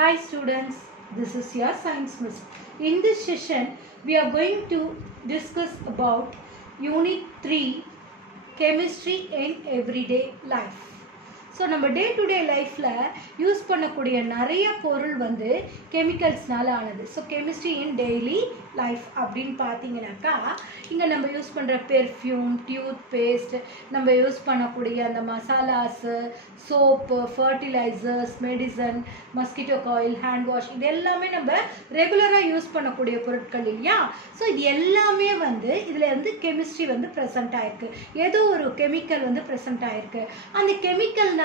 Hi students, this is your science miss. In this session, we are going to discuss about Unit 3, Chemistry in Everyday Life. So நம்ம day to day லைஃப்பில் use பண்ணக்கூடிய நிறைய பொருள் வந்து கெமிக்கல்ஸ்னால ஆனது. So chemistry இன் daily life அப்படின்னு பார்த்தீங்கன்னாக்கா இங்கே நம்ம யூஸ் பண்ணுற பெர்ஃப்யூம், டியூத் பேஸ்ட், நம்ம யூஸ் பண்ணக்கூடிய அந்த masalas, soap, fertilisers, medicine, mosquito coil, hand wash, இது எல்லாமே நம்ம ரெகுலராக யூஸ் பண்ணக்கூடிய பொருட்கள் இல்லையா? ஸோ இது எல்லாமே வந்து இதில் வந்து கெமிஸ்ட்ரி வந்து ப்ரெசென்ட் ஆகிருக்கு. ஏதோ ஒரு கெமிக்கல் வந்து ப்ரெசென்ட் ஆகிருக்கு. அந்த கெமிக்கல்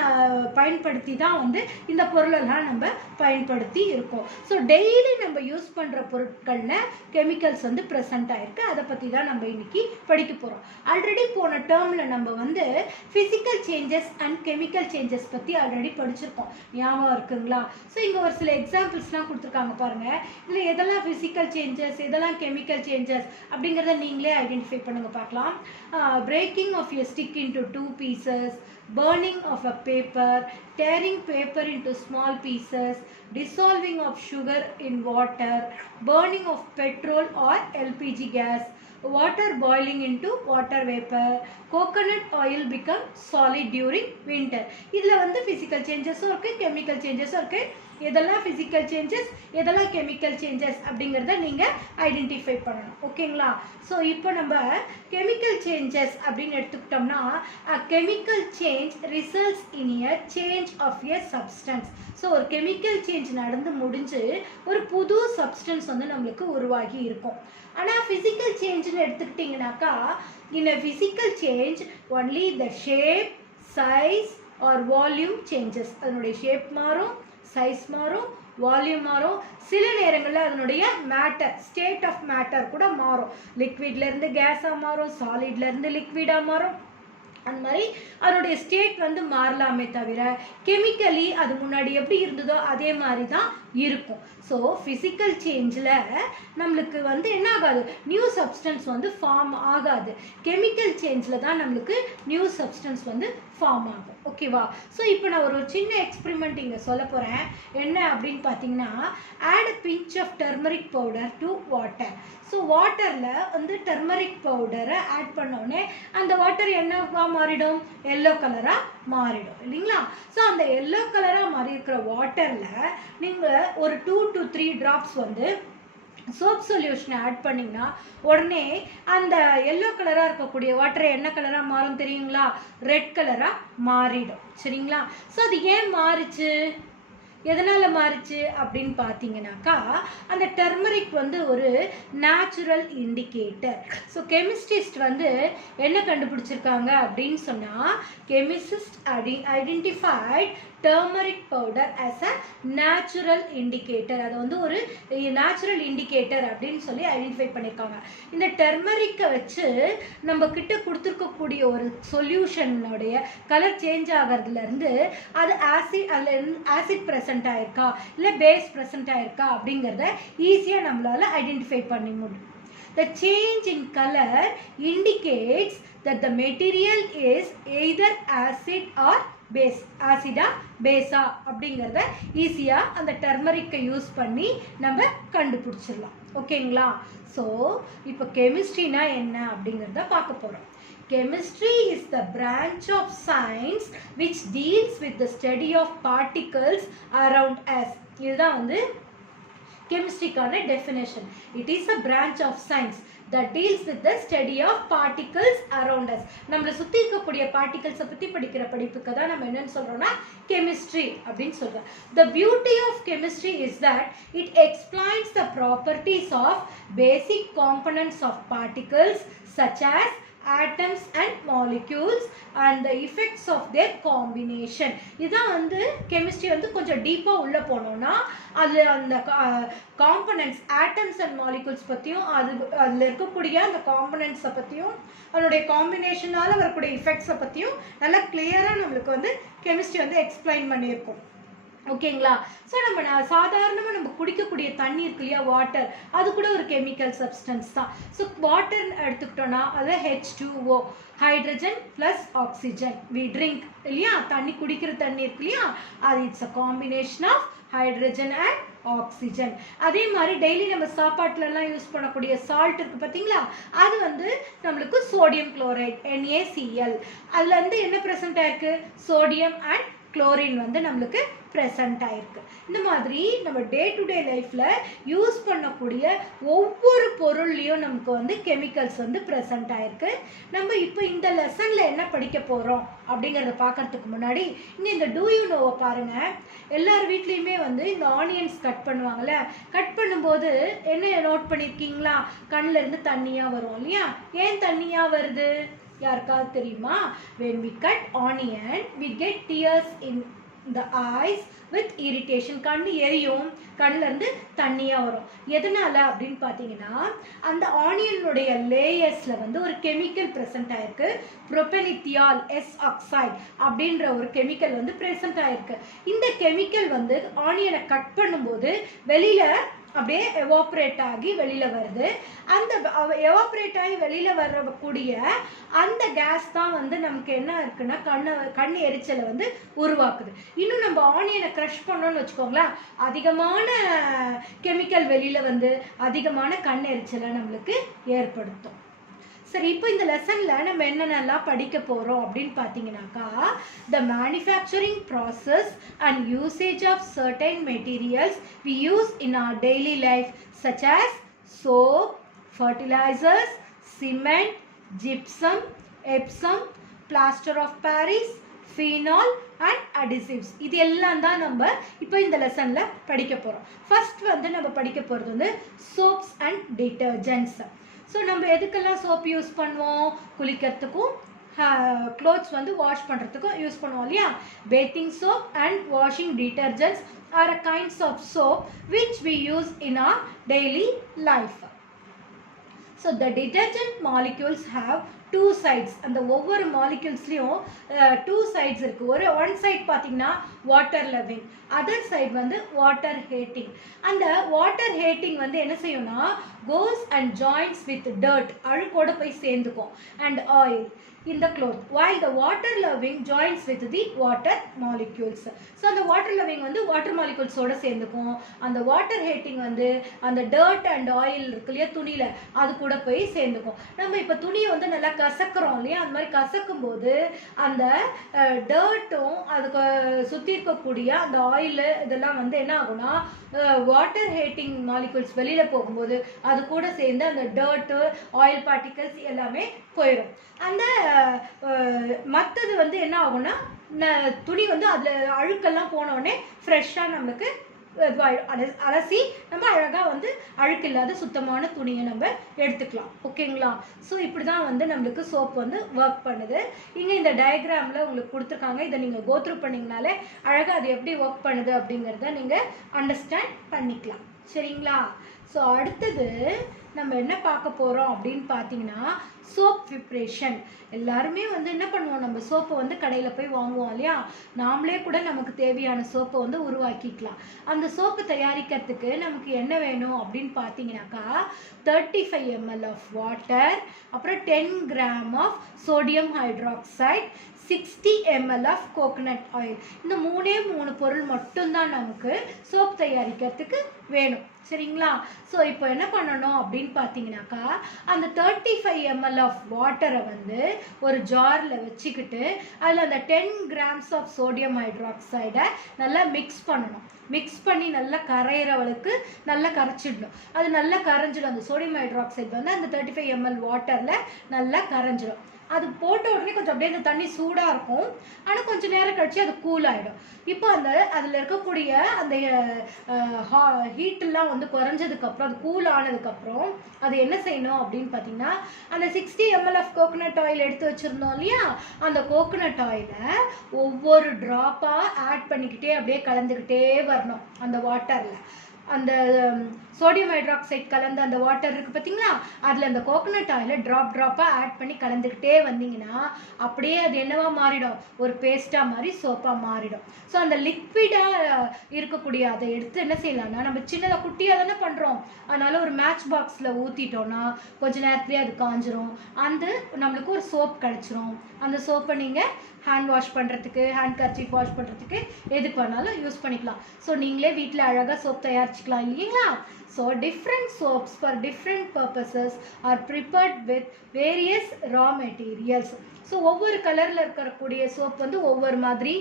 பயன்படுத்தி தான் வந்து இந்த பொருளெல்லாம் நம்ம பயன்படுத்தி இருக்கோம். ஸோ டெய்லி நம்ம யூஸ் பண்ணுற பொருட்களில் கெமிக்கல்ஸ் வந்து ப்ரெசென்ட் ஆகிருக்கு. அதை பற்றி தான் நம்ம இன்னைக்கு படிக்க போகிறோம். ஆல்ரெடி போன டேர்மில் நம்ம வந்து physical changes and chemical changes பற்றி ஆல்ரெடி படிச்சிருக்கோம். ஞாபகம் இருக்குங்களா? ஸோ இங்கே ஒரு சில எக்ஸாம்பிள்ஸ்லாம் கொடுத்துருக்காங்க பாருங்கள். இதில் எதெல்லாம் ஃபிசிக்கல் சேஞ்சஸ், எதெல்லாம் கெமிக்கல் சேஞ்சஸ் அப்படிங்கிறத நீங்களே ஐடென்டிஃபை பண்ணுங்க பார்க்கலாம். Breaking of a stick into 2 pieces, burning of a paper, tearing paper into small pieces, dissolving of sugar in water, burning of petrol or LPG gas, water boiling into water vapor, coconut oil become solid during winter. இதில் வந்து physical changesஸும் இருக்குது, chemical changesஸும் இருக்குது. எதெல்லாம் physical changes, எதெல்லாம் chemical changes அப்படிங்கிறத நீங்கள் identify பண்ணணும். ஓகேங்களா? ஸோ இப்போ நம்ம கெமிக்கல் சேஞ்சஸ் அப்படின்னு எடுத்துக்கிட்டோம்னா chemical change results in a change of a substance. So ஒரு கெமிக்கல் சேஞ்ச் நடந்து முடிஞ்சு ஒரு புது சப்ஸ்டன்ஸ் வந்து நம்மளுக்கு உருவாகி இருக்கும். ஆனால் ஃபிசிக்கல் சேஞ்சுன்னு எடுத்துக்கிட்டிங்கனாக்கா in a physical change only the shape, size or volume changes. அதனுடைய ஷேப் மாறும், சைஸ் மாறும், வால்யூம் மாறும். சில நேரங்களில் அதனுடைய மேட்டர், ஸ்டேட் ஆஃப் மேட்டர் கூட மாறும். லிக்விட்லேருந்து கேஸாக மாறும், சாலிட்லேருந்து லிக்விடாக மாறும். அந்த மாதிரி அதனுடைய ஸ்டேட் வந்து மாறலாமே தவிர கெமிக்கலி அது முன்னாடி எப்படி இருந்ததோ அதே மாதிரி தான் இருக்கும். ஸோ ஃபிசிக்கல் சேஞ்சில் நம்மளுக்கு வந்து என்ன ஆகாது, நியூ சப்ஸ்டன்ஸ் வந்து ஃபார்ம் ஆகாது. கெமிக்கல் சேஞ்சில் தான் நம்மளுக்கு நியூ சப்ஸ்டன்ஸ் வந்து ஃபார்ம் ஆகும். ஓகேவா? ஸோ இப்போ நான் ஒரு சின்ன எக்ஸ்பெரிமெண்ட் இங்கே சொல்ல போகிறேன். என்ன அப்படின்னு பார்த்தீங்கன்னா, add a pinch of turmeric powder to water. So வாட்டரில் வந்து டர்மரிக் பவுடரை ஆட் பண்ணோடனே அந்த வாட்டர் என்னவா மாறிடும், எல்லோ கலராக மாறிடும் இல்லைங்களா? ஸோ அந்த எல்லோ கலராக மாறி இருக்கிற வாட்டரில் நீங்கள் ஒரு 2 to 3 drops வந்து சோப் சொல்யூஷனை ஆட் பண்ணிங்கன்னா உடனே அந்த எல்லோ கலராக இருக்கக்கூடிய வாட்டரை என்ன கலராக மாறும் தெரியுங்களா? ரெட் கலராக மாறிடும். சரிங்களா? ஸோ அது ஏன் மாறுச்சு, எதனால் மாறுச்சு அப்படின்னு பார்த்தீங்கன்னாக்கா அந்த டர்மரிக் வந்து ஒரு நேச்சுரல் இண்டிகேட்டர். ஸோ கெமிஸ்ட்ரிஸ்ட் வந்து என்ன கண்டுபிடிச்சிருக்காங்க அப்படின்னு சொன்னால், chemists identified turmeric powder as a natural indicator. அது வந்து ஒரு நேச்சுரல் இண்டிகேட்டர் அப்படின்னு சொல்லி ஐடென்டிஃபை பண்ணியிருக்காங்க. இந்த டர்மரிக்கை வச்சு நம்ம கிட்ட கொடுத்துருக்கக்கூடிய ஒரு சொல்யூஷனுடைய கலர் சேஞ்ச் ஆகிறதுலேருந்து அது ஆசிட் ப்ரெசன்ட் ஆயிருக்கா இல்லை பேஸ் ப்ரெசன்ட் ஆயிருக்கா அப்படிங்கிறத ஈஸியாக நம்மளால் ஐடென்டிஃபை பண்ண முடியும். The change in color indicates that the material is either acid or base, ஆசிடா பேஸா அப்படிங்கிறத ஈஸியாக அந்த டர்மரிக்கை யூஸ் பண்ணி நம்ம கண்டுபிடிச்சிடலாம். ஓகேங்களா? ஸோ இப்போ கெமிஸ்ட்ரினா என்ன அப்படிங்கிறத பார்க்க போகிறோம். Chemistry is the branch of science which deals with the study of particles around us. இதுதான் வந்து கெமிஸ்ட்ரிக்கான definition. It is a branch of science that deals with the study of particles around us. நம்மளை சுற்றி இருக்கக்கூடிய பார்ட்டிகல்ஸை பற்றி படிக்கிற படிப்புக்கு தான் நம்ம என்னன்னு சொல்கிறோம்னா கெமிஸ்ட்ரி அப்படின்னு சொல்கிறோம். The beauty of chemistry is that it explains the properties of basic components of particles such as atoms and molecules and the effects of their combination. இதான் வந்து கெமிஸ்ட்ரி வந்து கொஞ்சம் டீப்பாக உள்ளே போனோம்னா அது அந்த காம்பனன்ட்ஸ், ஆட்டம்ஸ் அண்ட் மாலிகூல்ஸ் பற்றியும் அதில் இருக்கக்கூடிய அந்த காம்பனன்ட்ஸை பற்றியும் அதனுடைய காம்பினேஷனால் வரக்கூடிய இஃபெக்ட்ஸை பற்றியும் நல்லா கிளியராக நம்மளுக்கு வந்து கெமிஸ்ட்ரி வந்து எக்ஸ்பிளைன் பண்ணியிருக்கோம். ஓகேங்களா? ஸோ நம்ம சாதாரணமாக நம்ம குடிக்கக்கூடிய தண்ணி இருக்கு இல்லையா, வாட்டர், அது கூட ஒரு கெமிக்கல் சப்ஸ்டன்ஸ் தான். ஸோ வாட்டர் எடுத்துக்கிட்டோன்னா அது H2O, hydrogen plus oxygen. We drink இல்லையா, தண்ணி குடிக்கிற தண்ணி இருக்கு இல்லையா, அது it's a combination of hydrogen and oxygen. அதே மாதிரி டெய்லி நம்ம சாப்பாட்டுலலாம் யூஸ் பண்ணக்கூடிய சால்ட் இருக்குது பார்த்தீங்களா, அது வந்து நம்மளுக்கு சோடியம் குளோரைட் NaCl. அதில் வந்து என்ன ப்ரெசென்ட் ஆயிருக்கு, சோடியம் அண்ட் குளோரின் வந்து நம்மளுக்கு ப்ரெசென்ட் ஆயிருக்கு. இந்த மாதிரி நம்ம டே டு டே லைஃப்பில் யூஸ் பண்ணக்கூடிய ஒவ்வொரு பொருள்லேயும் நமக்கு வந்து கெமிக்கல்ஸ் வந்து ப்ரெசென்ட் ஆயிருக்கு. நம்ம இப்போ இந்த லெசனில் என்ன படிக்க போகிறோம் அப்படிங்கிறத பார்க்கறதுக்கு முன்னாடி இங்கே இந்த டூ யூ நோவை பாருங்கள். எல்லார் வீட்லேயுமே வந்து இந்த ஆனியன்ஸ் கட் பண்ணுவாங்கள்ல, கட் பண்ணும்போது என்ன நோட் பண்ணியிருக்கீங்களா, கண்ணில் இருந்து தண்ணியாக வரும் இல்லையா. ஏன் தண்ணியாக வருது யாருக்காவது தெரியுமா? when we cut onion we get tears in the eyes with irritation. கண்ணு எரியும், கண்ணில் இருந்து தண்ணியாக வரும். எதனால அப்படின்னு பார்த்தீங்கன்னா, அந்த ஆனியனுடைய லேயர்ஸில் வந்து ஒரு கெமிக்கல் ப்ரெசென்ட் ஆயிருக்கு, ப்ரோபெனித்தியால் எஸ் ஆக்சைடு அப்படின்ற ஒரு கெமிக்கல் வந்து ப்ரெசென்ட் ஆயிருக்கு. இந்த கெமிக்கல் வந்து ஆனியனை கட் பண்ணும்போது வெளியில் அப்படியே எவாப்ரேட் ஆகி வெளியில் வருது. அந்த எவாப்ரேட் ஆகி வெளியில் வரக்கூடிய அந்த கேஸ் தான் வந்து நமக்கு என்ன இருக்குன்னா கண் எரிச்சலை வந்து உருவாக்குது. இன்னும் நம்ம ஆனியனை க்ரஷ் பண்ணோன்னு வச்சுக்கோங்களேன், அதிகமான கெமிக்கல் வெளியில் வந்து அதிகமான கண் எரிச்சலை நம்மளுக்கு ஏற்படுத்தும். சரி, இப்போ இந்த லெசனில் நம்ம என்னென்னலாம் படிக்க போகிறோம் அப்படின்னு பார்த்தீங்கன்னாக்கா, the manufacturing process and usage of certain materials we use in our daily life such as soap, fertilizers, cement, gypsum, Epsom, plaster of Paris, phenol and adhesives. இது எல்லாம் தான் நம்ம இப்போ இந்த லெசனில் படிக்க போகிறோம். ஃபர்ஸ்ட் வந்து நம்ம படிக்க போகிறது வந்து soaps and detergents. ஸோ நம்ம எதுக்கெல்லாம் சோப் யூஸ் பண்ணுவோம், குளிக்கிறதுக்கும் clothes வந்து வாஷ் பண்ணுறதுக்கும் யூஸ் பண்ணுவோம் இல்லையா. Bathing soap and washing detergents are a kinds of soap which we use in our daily life. So the detergent molecules have two sides. அந்த ஒவ்வொரு மாலிக்யூல்ஸ்லையும் two sides இருக்குது. one side பார்த்தீங்கன்னா water loving, other side வந்து water hating. அந்த water hating வந்து என்ன செய்யும்னா goes and joins with dirt, அழுக்கோட போய் சேர்ந்துக்கும், and oil in the cloth, while the water loving joins with the water molecules. So அந்த water loving வந்து water molecules ஓட சேர்ந்துக்கும், அந்த water hating வந்து அந்த dirt and oil இருக்கு இல்லையா துணியில், அது கூட போய் சேர்ந்துக்கும். நம்ம இப்போ துணியை வந்து நல்லா கசக்கிறோம் இல்லையா, அந்த மாதிரி கசக்கும் போது அந்த டர்ட்டும் அதுக்கு சுற்றி இருக்கக்கூடிய அந்த ஆயிலு இதெல்லாம் வந்து என்ன ஆகும்னா வாட்டர் ஹேட்டிங் மாலிகூல்ஸ் வெளியில் போகும்போது அது கூட சேர்ந்து அந்த டர்ட்டு ஆயில் பார்ட்டிகல்ஸ் எல்லாமே போயிடும். அந்த மற்றது வந்து என்ன ஆகும்னா துணி வந்து அதில் அழுக்கெல்லாம் போனோடனே ஃப்ரெஷ்ஷாக நம்மளுக்கு அலசி நம்ம அழகாக வந்து அழுக்கு இல்லாத சுத்தமான துணியை நம்ம எடுத்துக்கலாம். ஓகேங்களா. ஸோ இப்படி தான் வந்து நம்மளுக்கு சோப் வந்து ஒர்க் பண்ணுது. இங்கே இந்த டயக்ராமில் உங்களுக்கு கொடுத்துருக்காங்க, இதை நீங்கள் கோத்ரூ பண்ணிங்கனாலே அழகாக அது எப்படி ஒர்க் பண்ணுது அப்படிங்கிறத நீங்கள் அண்டர்ஸ்டாண்ட் பண்ணிக்கலாம். சரிங்களா. ஸோ அடுத்தது நம்ம என்ன பார்க்க போகிறோம் அப்படின்னு பார்த்தீங்கன்னா சோப் ப்ரிப்ரேஷன். எல்லாருமே வந்து என்ன பண்ணுவோம், நம்ம சோப்பை வந்து கடையில் போய் வாங்குவோம் இல்லையா, நாமளே கூட நமக்கு தேவையான சோப்பை வந்து உருவாக்கிக்கலாம். அந்த சோப்பு தயாரிக்கிறதுக்கு நமக்கு என்ன வேணும் அப்படின்னு பார்த்தீங்கன்னாக்கா 35 ml ஆஃப் வாட்டர், அப்புறம் 10 grams of sodium hydroxide, 60 ml of coconut oil. இந்த மூணு பொருள் மட்டும்தான் நமக்கு சோப் தயாரிக்கிறதுக்கு வேணும். சரிங்களா. ஸோ இப்போ என்ன பண்ணணும் அப்படின்னு பார்த்தீங்கன்னாக்கா அந்த 35 ml ஆஃப் வாட்டரை வந்து ஒரு ஜாரில் வச்சுக்கிட்டு அதில் அந்த 10 grams ஆஃப் சோடியம் ஹைட்ராக்சைடை நல்லா மிக்ஸ் பண்ணணும். மிக்ஸ் பண்ணி நல்லா கரையிறவளுக்கு நல்லா கரைச்சிடணும். அது நல்லா கரைஞ்சிடும். அந்த சோடியம் ஹைட்ராக்சைடு வந்து அந்த 35 ml வாட்டரில் நல்லா கரைஞ்சிடும். அது போட்ட உடனே கொஞ்சம் அப்படியே அந்த தண்ணி சூடாக இருக்கும், ஆனால் கொஞ்சம் நேரம் கழிச்சு அது கூல் ஆகிடும். இப்போ அந்த அதில் இருக்கக்கூடிய அந்த ஹீட்டெல்லாம் வந்து குறைஞ்சதுக்கப்புறம் அது கூல் ஆனதுக்கப்புறம் அது என்ன செய்யணும் அப்படின்னு பார்த்தீங்கன்னா அந்த 60 ml ஆஃப் கோகனட் ஆயில் எடுத்து வச்சுருந்தோம் இல்லையா, அந்த கோகனட் ஆயிலை ஒவ்வொரு ட்ராப்பாக ஆட் பண்ணிக்கிட்டே அப்படியே கலந்துக்கிட்டே வரணும் அந்த வாட்டரில். அந்த சோடியம் ஹைட்ராக்சைடு கலந்த அந்த வாட்டர் இருக்குது பார்த்தீங்களா, அதில் அந்த கோகோனட் ஆயிலை ட்ராப்பாக ஆட் பண்ணி கலந்துக்கிட்டே வந்தீங்கன்னா அப்படியே அது என்னவா மாறிடும், ஒரு பேஸ்ட்டாக மாதிரி சோப்பாக மாறிடும். ஸோ அந்த லிக்விடாக இருக்கக்கூடிய அதை எடுத்து என்ன செய்யலாம்னா, நம்ம சின்னதாக குட்டியாக தானே பண்ணுறோம், அதனால் ஒரு மேட்ச் பாக்ஸில் ஊற்றிட்டோன்னா கொஞ்ச நேரத்துலேயே அது காஞ்சிரும். அந்த நம்மளுக்கு ஒரு சோப் கிடச்சிரும். அந்த சோப்பை நீங்கள் ஹேண்ட் வாஷ் பண்ணுறதுக்கு, ஹேண்ட் கர்ச்சீஃப் வாஷ் பண்ணுறதுக்கு எதுக்கு வேணாலும் யூஸ் பண்ணிக்கலாம். ஸோ நீங்களே வீட்டில் அழகாக சோப் தயாரிச்சிக்கலாம் இல்லைங்களா. So different soaps for different purposes are prepared with various raw materials. So ஒவ்வொரு கலரில் இருக்கக்கூடிய சோப் வந்து ஒவ்வொரு மாதிரி.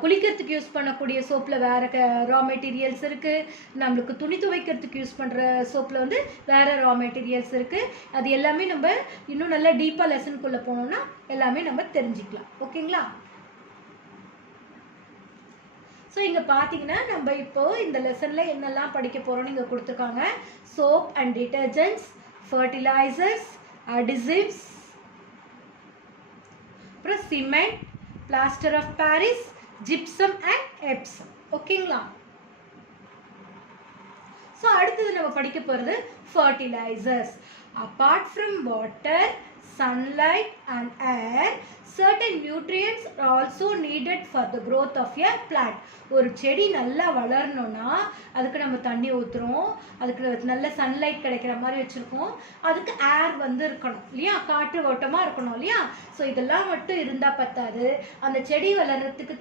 குளிக்கிறதுக்கு யூஸ் பண்ணக்கூடிய சோப்பில் வேறு ரா மெட்டீரியல்ஸ் இருக்குது. நம்மளுக்கு துணி துவைக்கிறதுக்கு யூஸ் பண்ணுற சோப்பில் வந்து வேறு ரா மெட்டீரியல்ஸ் இருக்குது. அது எல்லாமே நம்ம இன்னும் நல்லா டீப்பாக லெசனுக்குள்ளே போனோம்னா எல்லாமே நம்ம தெரிஞ்சுக்கலாம். ஓகேங்களா. ஸோ இங்கே பார்த்தீங்கன்னா நம்ம இப்போது இந்த லெசனில் என்னெல்லாம் படிக்க போகிறோம்னு இங்கே கொடுத்துருக்காங்க. Soap and detergents, fertilisers, adhesives, அப்புறம் cement, plaster of Paris, gypsum and Epsom. ஓகேங்களா. ஸோ அடுத்தது நம்ம படிக்க போகிறது fertilisers. Apart from water, sunlight and air, certain nutrients are also needed for the growth of a plant. ஒரு செடி நல்லா வளரணும்னா அதுக்கு நம்ம தண்ணி ஊற்றுறோம், அதுக்கு நல்ல சன்லைட் கிடைக்கிற மாதிரி வச்சுருக்கோம், அதுக்கு ஏர் வந்து இருக்கணும் இல்லையா, காற்று ஓட்டமாக இருக்கணும் இல்லையா. ஸோ இதெல்லாம் மட்டும் இருந்தால் பத்தாது, அந்த செடி வளர்கிறதுக்கு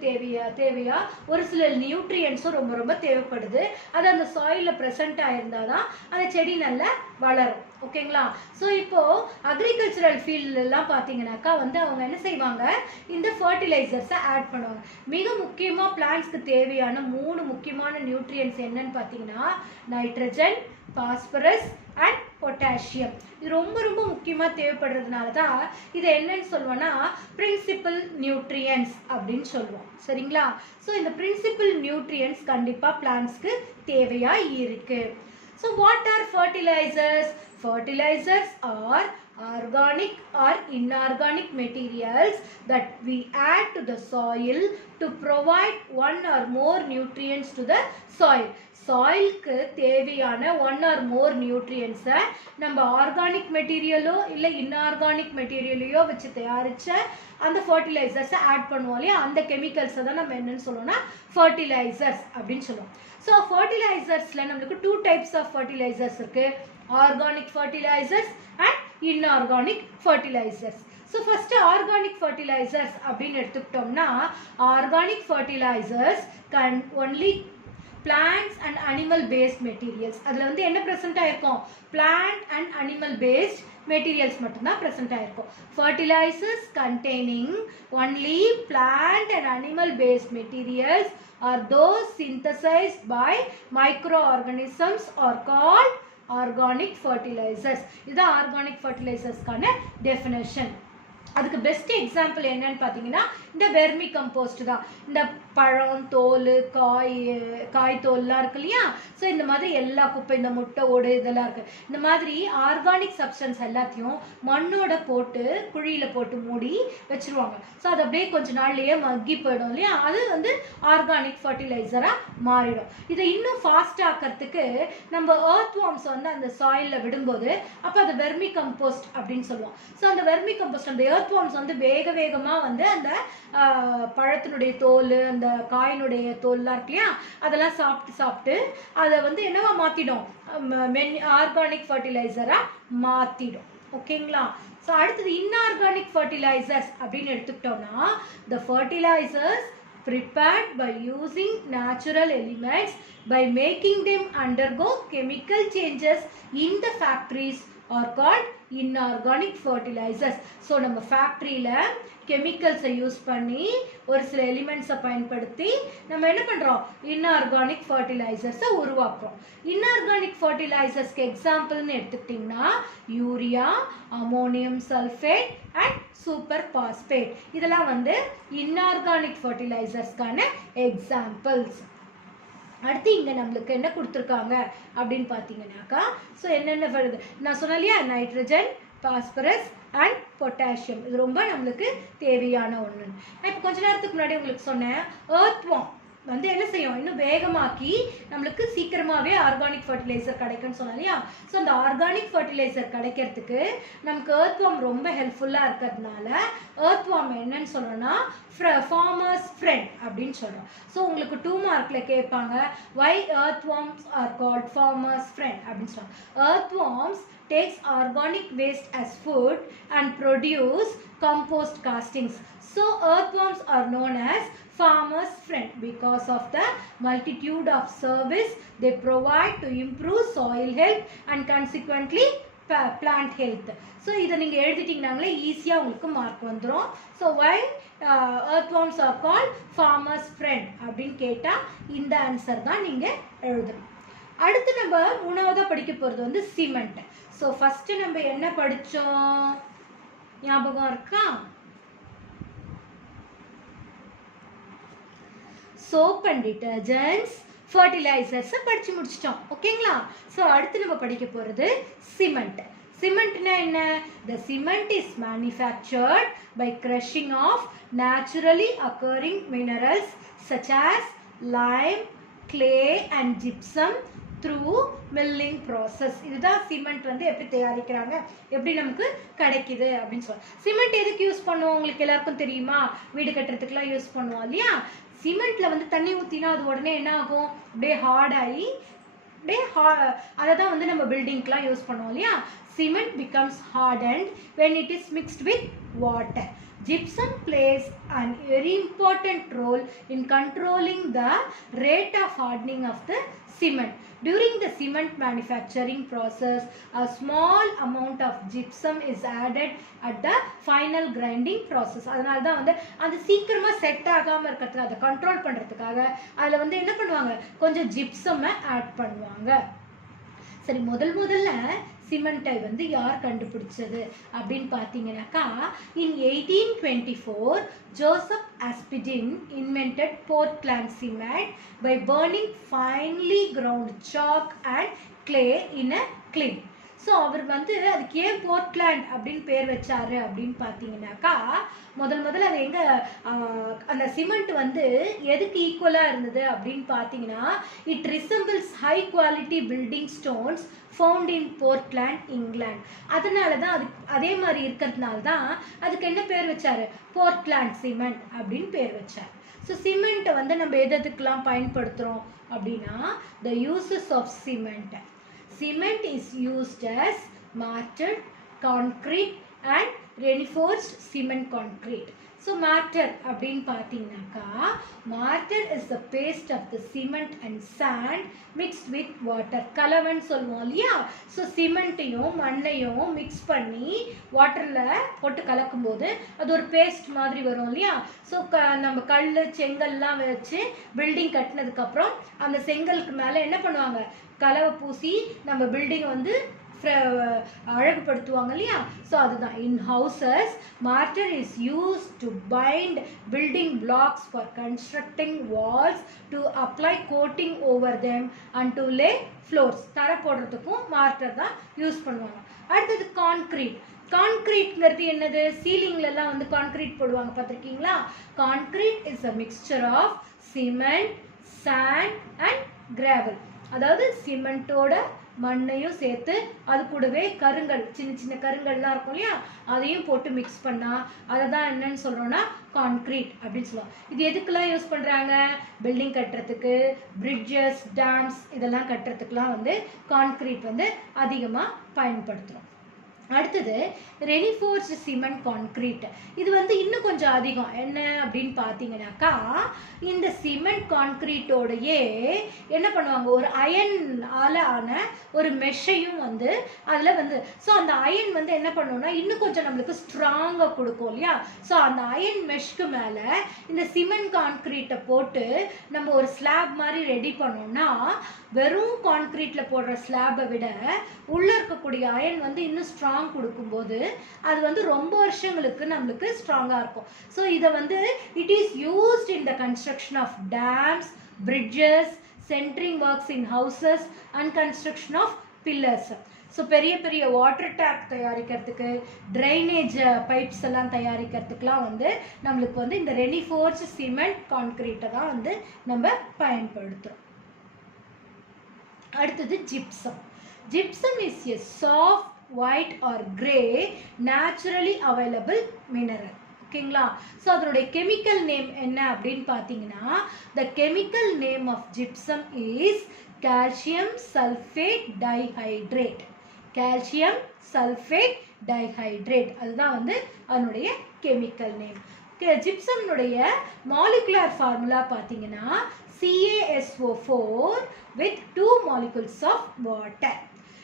தேவையா ஒரு சில நியூட்ரியன்ஸும் ரொம்ப ரொம்ப தேவைப்படுது. அது அந்த சாயிலில் ப்ரெசென்ட் ஆகிருந்தால் தான் அந்த செடி நல்லா வளரும். ஓகேங்களா. ஸோ இப்போது அக்ரிகல்ச்சரல் ஃபீல்டுலாம் பார்த்தீங்கன்னாக்கா வந்து அவங்க என்ன செய்வாங்க, இந்த ஃபர்டிலைசர்ஸை ஆட் பண்ணுவாங்க. மிக முக்கியமாக பிளான்ட்ஸ்க்கு தேவையான 3 முக்கியமான நியூட்ரியன்ஸ் என்னன்னு பார்த்தீங்கன்னா நைட்ரஜன், பாஸ்பரஸ் அண்ட் பொட்டாசியம். இது ரொம்ப ரொம்ப முக்கியமாக தேவைப்படுறதுனால தான் இதை என்னன்னு சொல்லுவோன்னா பிரின்சிபல் நியூட்ரியன்ஸ் அப்படின்னு சொல்லுவோம். சரிங்களா. ஸோ இந்த பிரின்சிபல் நியூட்ரியன்ஸ் கண்டிப்பாக பிளான்ட்ஸ்க்கு தேவையாக இருக்குது. So what are fertilizers? Fertilizers are organic or inorganic materials that we add to the soil to provide one or more nutrients to the soil. சாயிலுக்கு தேவையான 1 or more நியூட்ரியன்ஸை நம்ம organic மெட்டீரியலோ இல்லை inorganic மெட்டீரியலையோ வச்சு தயாரித்த அந்த ஃபர்டிலைசர்ஸை add பண்ணுவோம் இல்லையா, அந்த கெமிக்கல்ஸை தான் நம்ம என்னன்னு சொல்லுவோம்னா ஃபர்டிலைசர்ஸ் அப்படின்னு சொல்லுவோம். ஸோ ஃபர்டிலைசர்ஸில் நம்மளுக்கு 2 டைப்ஸ் ஆஃப் ஃபர்டிலைசர்ஸ் இருக்குது. Organic fertilisers and inorganic fertilisers. So first organic fertilisers அப்படின்னு எடுத்துக்கிட்டோம்னா organic fertilisers can only plants and animal based materials. அதில் வந்து என்ன ப்ரெசென்ட் ஆகிருக்கும், plant and animal based materials மட்டும்தான் ப்ரெசென்ட் ஆகிருக்கும். fertilizers containing only plant and animal based materials are those synthesized by microorganisms are called organic fertilizers. இதுதான் organic ஃபர்டிலைசர்ஸ்க்கான definition. அதுக்கு best example என்னன்னு பார்த்தீங்கன்னா இந்த வெர்மி கம்போஸ்ட் தான். இந்த பழம் தோல், காய் தோல்லாம் இருக்கு இல்லையா. ஸோ இந்த மாதிரி எல்லா குப்பை, இந்த முட்டை ஓடு இதெல்லாம் இருக்குது. இந்த மாதிரி ஆர்கானிக் சப்ஸ்டன்ஸ் எல்லாத்தையும் மண்ணோட போட்டு குழியில் போட்டு மூடி வச்சுருவாங்க. ஸோ அது அப்படியே கொஞ்ச நாள்லேயே மக்கி போயிடும் இல்லையா, அது வந்து ஆர்கானிக் ஃபர்டிலைசராக மாறிடும். இதை இன்னும் ஃபாஸ்ட் ஆக்கிறதுக்கு நம்ம எர்த் வார்ம்ஸ் வந்து அந்த சாயிலில் விடும்போது அப்போ அது வெர்மி கம்போஸ்ட் அப்படின்னு சொல்லுவோம். ஸோ அந்த வெர்மி கம்போஸ்ட் அந்த எர்த் வார்ம்ஸ் வந்து வேகமாக வந்து அந்த பழத்தினுடைய தோல், அந்த காயினுடைய தோல்லாம் இருக்கு இல்லையா, அதெல்லாம் சாப்பிட்டு அதை வந்து என்னவா மாற்றிடும், ஆர்கானிக் ஃபர்டிலைசராக மாற்றிடும். ஓகேங்களா. ஸோ அடுத்தது இன்ஆர்கானிக் ஃபர்டிலைசர்ஸ் அப்படின்னு எடுத்துக்கிட்டோம்னா the fertilizers prepared by using natural elements by making them undergo chemical changes in the factories are called inorganic fertilizers. So நம்ம ஃபேக்ட்ரியில் கெமிக்கல்ஸை யூஸ் பண்ணி ஒரு சில எலிமெண்ட்ஸை பயன்படுத்தி நம்ம என்ன பண்ணுறோம், இன்ஆர்கானிக் ஃபர்டிலைசர்ஸை உருவாக்குறோம். இன்ஆர்கானிக் ஃபர்டிலைசர்ஸ்க்கு எக்ஸாம்பிள்னு எடுத்துக்கிட்டிங்கன்னா urea, ammonium sulphate and super phosphate இதெல்லாம் வந்து இன்ஆர்கானிக் ஃபர்டிலைசர்ஸ்க்கான எக்ஸாம்பிள்ஸ். அடுத்து இங்கே நம்மளுக்கு என்ன கொடுத்துருக்காங்க அப்படின்னு பார்த்தீங்கன்னாக்கா, ஸோ என்னென்ன வருது நான் சொன்னேன் இல்லையா, நைட்ரஜன், பாஸ்பரஸ் அண்ட் பொட்டாசியம் இது ரொம்ப நம்மளுக்கு தேவையான ஒன்று. நான் இப்போ கொஞ்ச நேரத்துக்கு முன்னாடி உங்களுக்கு சொன்னேன் எர்த் வார்ம். வந்து என்ன செய்யும், இன்னும் வேகமாக்கி நம்மளுக்கு சீக்கிரமாகவே ஆர்கானிக் ஃபர்டிலைசர் கிடைக்கும்னு சொன்னோம் இல்லையா. ஸோ அந்த ஆர்கானிக் ஃபர்டிலைசர் கிடைக்கிறதுக்கு நமக்கு earthworm ரொம்ப ஹெல்ப்ஃபுல்லாக இருக்கிறதுனால earthworm என்னன்னு சொல்கிறோன்னா ஃபார்மர்ஸ் ஃப்ரெண்ட் அப்படின்னு சொல்கிறோம். ஸோ உங்களுக்கு 2 மார்க்கில் கேட்பாங்க, why earthworms are called farmers friend அப்படின்னு சொல்லுவாங்க. Earthworms takes organic waste as food and produce compost castings. So earthworms are known as farmers friend because of the multitude of service they provide to improve soil health and consequently plant health. So இதை நீங்கள் எழுதிட்டீங்கன்னாங்களே ஈஸியாக உங்களுக்கு mark வந்துடும். So why earthworms are called farmers friend அப்படின்னு கேட்டால் இந்த answer தான் நீங்கள் எழுதணும். அடுத்து நம்ம 3ஆவதாக படிக்க போகிறது வந்து சிமெண்ட். ஸோ ஃபஸ்ட்டு நம்ம என்ன படித்தோம் ஞாபகம் இருக்கா? சோப் அண்ட் டிட்டர்ஜென்ட்ஸ், ஃபர்டிலைசர்ஸை படித்து முடிச்சிட்டோம். ஓகேங்களா? ஸோ அடுத்து நம்ம படிக்க போகிறது சிமெண்ட். சிமெண்ட்னா என்ன? The cement is manufactured by crushing of naturally occurring minerals such as lime, clay and gypsum through milling process. இதுதான் சிமெண்ட் வந்து எப்படி தயாரிக்கிறாங்க, எப்படி நமக்கு கிடைக்குது அப்படின்னு சொல்லுவோம். சிமெண்ட் எதுக்கு யூஸ் பண்ணுவோம் உங்களுக்கு எல்லாருக்கும் தெரியுமா? வீடு கட்டுறதுக்குலாம் யூஸ் பண்ணுவோம் இல்லையா. சிமெண்ட்ல வந்து தண்ணி ஊற்றினா அது உடனே என்ன ஆகும், அப்படியே ஹார்டாகி அதை தான் வந்து நம்ம பில்டிங்க்கெலாம் யூஸ் பண்ணுவோம் இல்லையா. Cement becomes hardened when it is mixed with water. Gypsum plays a very important role in controlling the rate of hardening of the cement. During the cement manufacturing process, a small amount of gypsum is added at the final grinding process. அதனால தான் வந்து அந்த சீக்கிரமாக set ஆகாமல் இருக்கிறதுக்கு, அதை control பண்ணுறதுக்காக அதில் வந்து என்ன பண்ணுவாங்க, கொஞ்சம் ஜிப்சம்மை ஆட் பண்ணுவாங்க. சரி, முதல்ல சிமெண்ட்டை வந்து யார் கண்டுபிடிச்சது அப்படின்னு பார்த்தீங்கன்னாக்கா, in 1824 Joseph Aspdin invented Portland cement by burning finely ground chalk and clay in a kiln. So அவர் வந்து அதுக்கு ஏன் போர்ட்லாண்ட் அப்படின்னு பேர் வச்சாரு அப்படின்னு பார்த்தீங்கன்னாக்கா, முதல்ல அது எங்கே அந்த சிமெண்ட் வந்து எதுக்கு ஈக்குவலாக இருந்தது அப்படின்னு பார்த்தீங்கன்னா, it resembles high quality building stones found in Portland England. அதனால தான் அது அதே மாதிரி இருக்கிறதுனால தான் அதுக்கு என்ன பேர் வச்சாரு, போர்ட்லாண்ட் சிமெண்ட் அப்படின்னு பேர் வச்சார். ஸோ சிமெண்ட்டை வந்து நம்ம எதுக்கெல்லாம் பயன்படுத்துகிறோம் அப்படின்னா, the uses of cement. Cement is used as mortar, concrete and reinforced cement concrete. So mortar அப்படின்னு பார்த்தீங்கன்னாக்கா, mortar is the paste of the cement and sand mixed with water. கலவைன்னு சொல்லுவோம் இல்லையா. ஸோ சிமெண்ட்டையும் மண்ணையும் மிக்ஸ் பண்ணி வாட்டரில் போட்டு கலக்கும்போது அது ஒரு பேஸ்ட் மாதிரி வரும் இல்லையா. ஸோ நம்ம கல் செங்கல்லாம் வச்சு பில்டிங் கட்டினதுக்கப்புறம் அந்த செங்கலுக்கு மேலே என்ன பண்ணுவாங்க, கலவை பூசி நம்ம பில்டிங்கை வந்து அழகுபடுத்துவாங்க இல்லையா. ஸோ அதுதான் in houses mortar is use to bind building blocks for constructing walls, to apply coating over them and to lay floors. தரை போடுறதுக்கும் மார்டர் தான் யூஸ் பண்ணுவாங்க. அடுத்தது கான்க்ரீட். கான்க்ரீட்ங்கிறது என்னது, சீலிங்லலாம் வந்து கான்க்ரீட் போடுவாங்க பார்த்துருக்கீங்களா. Concrete is a mixture of cement, sand and gravel. அதாவது சிமெண்ட்டோட மண்ணையும் சேர்த்து அது கூடவே கருங்கல், சின்ன கருங்கல்லாம் இருக்கும் இல்லையா, அதையும் போட்டு மிக்ஸ் பண்ணால் அதை தான் என்னன்னு சொல்கிறோன்னா கான்க்ரீட் அப்படின்னு சொல்லுவோம். இது எதுக்கெல்லாம் யூஸ் பண்ணுறாங்க, பில்டிங் கட்டுறதுக்கு, பிரிட்ஜஸ், டேம்ஸ் இதெல்லாம் கட்டுறதுக்கெலாம் வந்து கான்க்ரீட் வந்து அதிகமாக பயன்படுத்துகிறோம். அடுத்தது ரெனிஃபோர்ஸ்டு சிமெண்ட் கான்க்ரீட். இது வந்து இன்னும் கொஞ்சம் அதிகம். என்ன அப்படின்னு பார்த்தீங்கன்னாக்கா, இந்த சிமெண்ட் கான்க்ரீட்டோடையே என்ன பண்ணுவாங்க, ஒரு அயன் ஆன ஒரு மெஷ்ஷையும் வந்து அதில் வந்து, ஸோ அந்த அயன் வந்து என்ன பண்ணுவோம்னா இன்னும் கொஞ்சம் நம்மளுக்கு ஸ்ட்ராங்காக கொடுக்கும் இல்லையா. ஸோ அந்த அயன் மெஷ்க்கு மேலே இந்த சிமெண்ட் கான்க்ரீட்டை போட்டு நம்ம ஒரு ஸ்லாப் மாதிரி ரெடி பண்ணோம்னா, வெறும் கான்க்ரீட்டில் போடுற ஸ்லாபை விட உள்ளே இருக்கக்கூடிய அயன் வந்து இன்னும் ஸ்ட்ராங் கொடுக்கும்போது அது வந்து ரொம்ப வருஷங்களுக்கு நம்மளுக்கு ஸ்ட்ராங்காக இருக்கும். ஸோ இதை வந்து it is used in the construction of dams, bridges, centring works in houses and construction of pillars. So பெரிய பெரிய வாட்டர் டேப் தயாரிக்கிறதுக்கு, ட்ரைனேஜ் பைப்ஸ் எல்லாம் தயாரிக்கிறதுக்குலாம் வந்து நம்மளுக்கு வந்து இந்த ரெனிஃபோர்ஸ்டு சிமெண்ட் கான்கிரீட்டை தான் வந்து நம்ம பயன்படுத்துகிறோம். அடுத்தது gypsum. Gypsum is a soft white or grey naturally available mineral. ஓகேங்களா? ஸோ அதனுடைய கெமிக்கல் நேம் என்ன அப்படின்னு பார்த்தீங்கன்னா, the chemical name of gypsum is calcium sulfate dihydrate. calcium sulfate dihydrate அதுதான் வந்து அதனுடைய கெமிக்கல் நேம். ஜிப்சம்னுடைய மாலிகுலர் ஃபார்முலா பார்த்தீங்கன்னா CaSO4 with 2 molecules of water.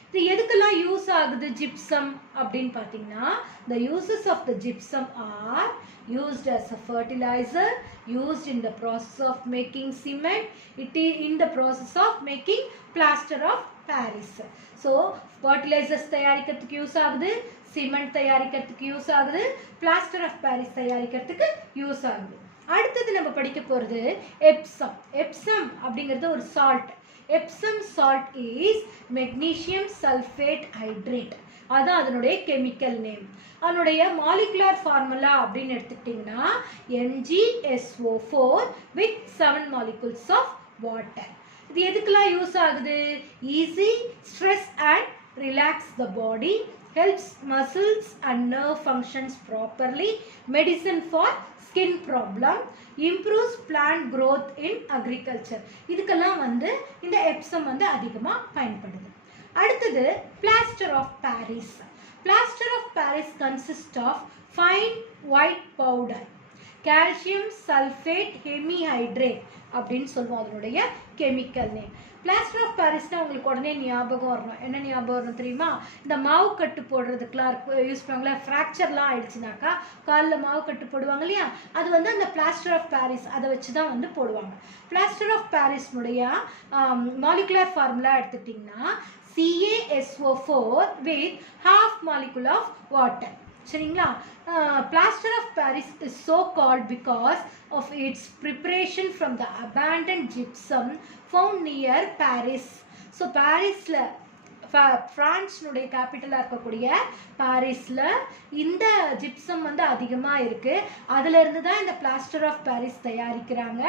இது எதுக்கெல்லாம் யூஸ் ஆகுது ஜிப்சம் அப்படின்னு பார்த்தீங்கன்னா, the uses of the gypsum are used as a fertilizer, used in the process of making cement, it is in the process of making plaster of Paris. So fertilizers தயாரிக்கிறதுக்கு use ஆகுது, cement தயாரிக்கிறதுக்கு use ஆகுது, plaster of Paris தயாரிக்கிறதுக்கு use ஆகுது. அடுத்தது நம்ம படிக்க போகிறது எப்சம். எப்சம் அப்படிங்கிறது ஒரு salt. Epsom salt is magnesium sulphate hydrate. அதுதான் அதனுடைய கெமிக்கல் நேம். அதனுடைய மாலிகுலர் ஃபார்முலா அப்படின்னு எடுத்துக்கிட்டிங்கன்னா NgSO4 with 7 molecules of water. இது எதுக்கெல்லாம் யூஸ் ஆகுது? Easy stress and relax the body, helps muscles and nerve functions properly, medicine for skin problem, improves plant growth in agriculture. இதுக்கெல்லாம் வந்து இந்த Epsom வந்து அதிகமாக பயன்படுது. அடுத்தது plaster of Paris. plaster of Paris consists of fine white powder, calcium sulfate hemihydrate அப்படின்னு சொல்லுவோம் அதனுடைய கெமிக்கல் நேம். பிளாஸ்டர் ஆஃப் பாரிஸ்னால் உங்களுக்கு உடனே ஞாபகம் வரணும். என்ன ஞாபகம் வரணும் தெரியுமா? இந்த மாவு கட்டு போடுறதுக்குலாம் யூஸ் பண்ணுவாங்களே, ஃப்ராக்சர்லாம் ஆயிடுச்சுனாக்கா காலில் மாவு கட்டு போடுவாங்க இல்லையா, அது வந்து அந்த பிளாஸ்டர் ஆஃப் பாரிஸ் அதை வச்சு தான் வந்து போடுவாங்க. பிளாஸ்டர் ஆஃப் பாரிஸ்னுடைய மாலிகுலர் ஃபார்முலா எடுத்துக்கிட்டிங்கன்னா CaSO4 with half molecule of water. சரிங்களா? plaster of Paris is so called because of its preparation from the abundant gypsum found near Paris. So பாரிஸ்ல பிரான்ஸ்னுடைய கேபிட்டலாக இருக்கக்கூடிய பாரிஸில் இந்த ஜிப்சம் வந்து அதிகமாக இருக்குது. அதிலிருந்து தான் இந்த பிளாஸ்டர் ஆஃப் பாரிஸ் தயாரிக்கிறாங்க.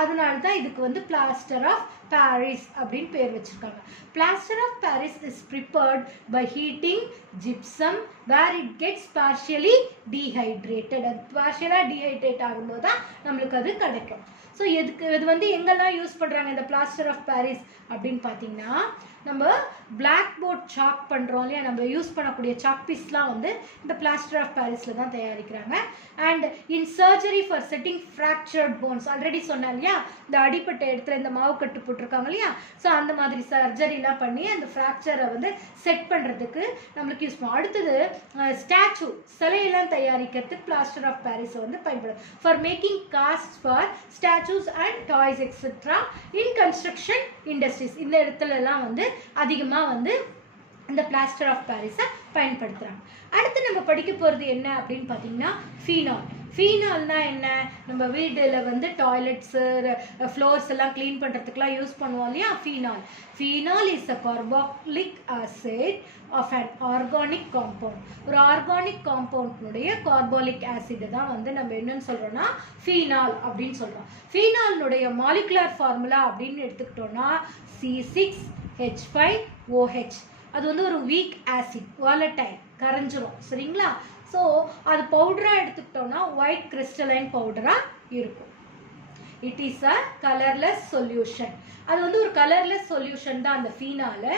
அதனால தான் இதுக்கு வந்து பிளாஸ்டர் ஆஃப் பாரிஸ் அப்படின்னு பேர் வச்சுருக்காங்க. Plaster of Paris is prepared by heating gypsum where it gets partially dehydrated. அது பார்ஷியலாக டீஹைட்ரேட் ஆகும்போது தான் நம்மளுக்கு அது கிடைக்கும். ஸோ இது வந்து எங்கெல்லாம் யூஸ் பண்ணுறாங்க இந்த பிளாஸ்டர் ஆஃப் பாரிஸ் அப்படின்னு பார்த்தீங்கன்னா, நம்ம பிளாக் போர்ட் சாக் பண்ணுறோம் இல்லையா, நம்ம யூஸ் பண்ணக்கூடிய சாக் பீஸ்லாம் வந்து இந்த பிளாஸ்டர் ஆஃப் பாரிஸில் தான் தயாரிக்கிறாங்க. And in surgery for setting fractured bones, already சொன்னேன் இல்லையா, இந்த அடிப்பட்ட இடத்துல இந்த மாவு கட்டு போட்டிருக்காங்க இல்லையா, ஸோ அந்த மாதிரி சர்ஜரிலாம் பண்ணி அந்த ஃப்ராக்சரை வந்து செட் பண்ணுறதுக்கு நம்மளுக்கு யூஸ் பண்ணுவோம். அடுத்தது ஸ்டாச்சு, சிலையெல்லாம் தயாரிக்கிறதுக்கு பிளாஸ்டர் ஆஃப் பாரிஸை வந்து பயன்படும். For making cost for statues and toys etcetera in construction industries, இந்த இடத்துலலாம் வந்து அதிகமாக வந்து இந்த பிளாஸ்டர் ஆஃப் பாரிஸை பயன்படுத்துகிறாங்க. அடுத்து நம்ம படிக்க போகிறது என்ன அப்படின்னு பார்த்தீங்கன்னா ஃபீனால். ஃபீனால்னா என்ன? நம்ம வீட்டில் வந்து டாய்லெட்ஸு ஃப்ளோர்ஸ் எல்லாம் க்ளீன் பண்ணுறதுக்குலாம் யூஸ் பண்ணுவோம் இல்லையா, phenol. Phenol is a carbolic acid of an organic compound. ஒரு ஆர்கானிக் காம்பவுண்ட்னுடைய கார்பாலிக் ஆசிட் தான் வந்து நம்ம என்னன்னு சொல்கிறோன்னா ஃபீனால் அப்படின்னு சொல்கிறோம். ஃபீனால்னுடைய மாலிகுலர் ஃபார்முலா அப்படின்னு எடுத்துக்கிட்டோன்னா C6H5OH. அது வந்து ஒரு வீக் ஆசிட், வாலடைல், கரைஞ்சிரும். சரிங்களா? ஸோ அது பவுடராக எடுத்துக்கிட்டோன்னா ஒயிட் கிறிஸ்டலைன் பவுடராக இருக்கும். It is a colourless solution. அது வந்து ஒரு கலர்லெஸ் சொல்யூஷன் தான் அந்த ஃபீனால்.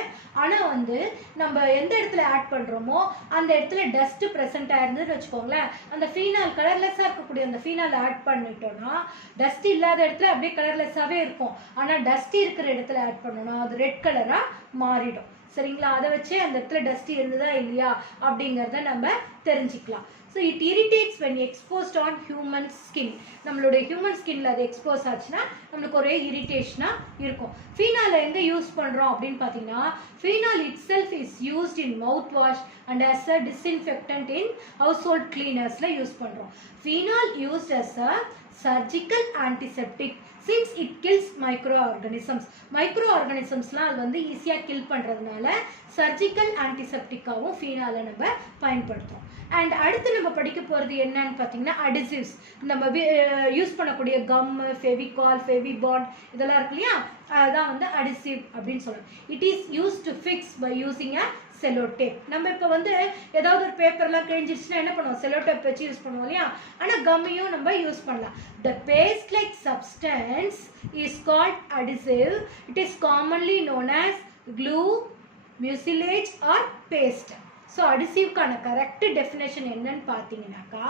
ஆனால் வந்து நம்ம எந்த இடத்துல ஆட் பண்ணுறோமோ அந்த இடத்துல டஸ்ட்டு ப்ரெசென்ட் ஆயிருந்ததுன்னு வச்சுக்கோங்களேன், அந்த ஃபீனால் கலர்லெஸ்ஸாக இருக்கக்கூடிய அந்த ஃபீனால் ஆட் பண்ணிட்டோன்னா டஸ்ட் இல்லாத இடத்துல அப்படியே கலர்லெஸ்ஸாகவே இருக்கும். ஆனால் டஸ்ட் இருக்கிற இடத்துல ஆட் பண்ணோன்னா அது ரெட் கலராக மாறிடும். சரிங்களா? அதை வச்சே அந்த இடத்துல டஸ்ட் இருந்ததா இல்லையா அப்படிங்கிறத நம்ம தெரிஞ்சுக்கலாம். So it irritates when exposed on human skin. நம்மளுடைய ஹியூமன் ஸ்கின்ல அது எக்ஸ்போஸ் ஆச்சுன்னா நம்மளுக்கு ஒரே இரிட்டேஷனாக இருக்கும். ஃபீனால் எங்கே யூஸ் பண்ணுறோம் அப்படின்னு பார்த்தீங்கன்னா, phenol itself is used in mouthwash and as a disinfectant in household கிளீனர்ஸில் யூஸ் பண்ணுறோம். Phenol used as a surgical antiseptic, since it kills microorganisms. Microorganismsலாம் அது வந்து ஈஸியாக கில் பண்ணுறதுனால சர்ஜிக்கல் ஆன்டிசெப்டிக்காவும் ஃபீனாலை நம்ம பயன்படுத்துகிறோம். அண்ட் அடுத்து நம்ம படிக்க போகிறது என்னன்னு பார்த்தீங்கன்னா அடிசிவ்ஸ். நம்ம யூஸ் பண்ணக்கூடிய கம்மு, ஃபெவிகால், ஃபெவிபாண்ட் இதெல்லாம் இருக்கு இல்லையா, அதுதான் வந்து அடிசிவ் அப்படின்னு சொல்லுவோம். It is use to fix by using a sellotape. நம்ம இப்போ வந்து ஏதாவது ஒரு பேப்பர்லாம் கிழிஞ்சிருச்சுன்னா என்ன பண்ணுவோம், செலோடேப் வச்சு யூஸ் பண்ணுவோம் இல்லையா, ஆனால் கம்மையும் நம்ம யூஸ் பண்ணலாம். The paste like substance is called adhesive. It is commonly known as glue, mucilage or paste. So adhesive-க்கான correct definition என்னன்னு பார்த்தீங்கன்னாக்கா,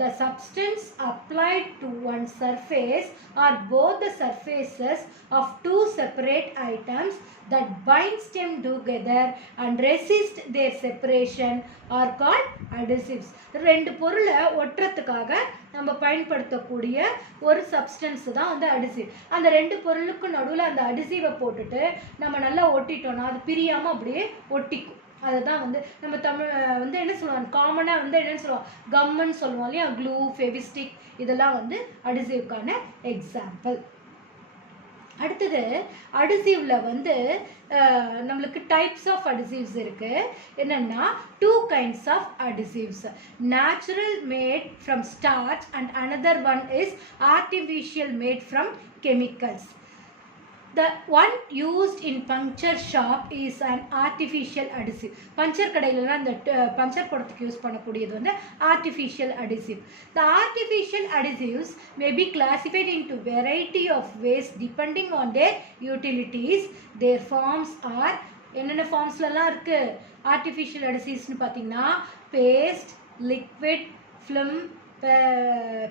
the substance applied to one surface or both the surfaces of two separate items that binds them together and resist their separation are called adhesives. ரெண்டு பொருளை ஒட்டுறதுக்காக நம்ம பயன்படுத்தக்கூடிய ஒரு substance தான் வந்து adhesive. அந்த ரெண்டு பொருளுக்கு நடுவில் அந்த அடிசிவை போட்டுட்டு நம்ம நல்லா ஒட்டிட்டோம்னா அது பிரியாமல் அப்படியே ஒட்டிக்கும். அதுதான் வந்து நம்ம தமிழ் வந்து என்ன சொல்லுவாங்க, காமனாக வந்து என்னென்னு சொல்லுவோம், கம்முன்னு சொல்லுவோம் இல்லையா, க்ளூ, ஃபெவிஸ்டிக் இதெல்லாம் வந்து அடிசிவ்க்கான எக்ஸாம்பிள். அடுத்தது அடிசிவில் வந்து நம்மளுக்கு டைப்ஸ் ஆஃப் அடிசிவ்ஸ் இருக்குது. என்னென்னா 2 kinds of adhesives, natural made from starch and another one is artificial made from chemicals. The one used in puncture shop is an artificial adhesive. Puncture கடையிலலாம் அந்த பஞ்சர் போடுறதுக்கு யூஸ் பண்ணக்கூடியது வந்து artificial adhesive. The artificial adhesives may be classified into variety of ways depending on their utilities. Their forms are என்னென்ன ஃபார்ம்ஸ்லாம் இருக்குது artificial adhesives பார்த்தீங்கன்னா paste, liquid, film,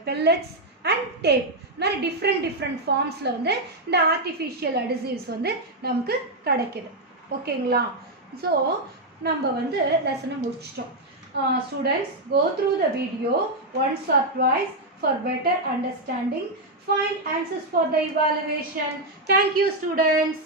pellets and tape. மாதிரி different ஃபார்ம்ஸில் வந்து இந்த ஆர்டிஃபிஷியல் அடிசிவ்ஸ் வந்து நமக்கு கிடைக்கிது. ஓகேங்களா? ஸோ நம்ம வந்து லெசனை முடிச்சிட்டோம். Students, go through the video once or twice for better understanding. Find answers for the evaluation. Thank you, students.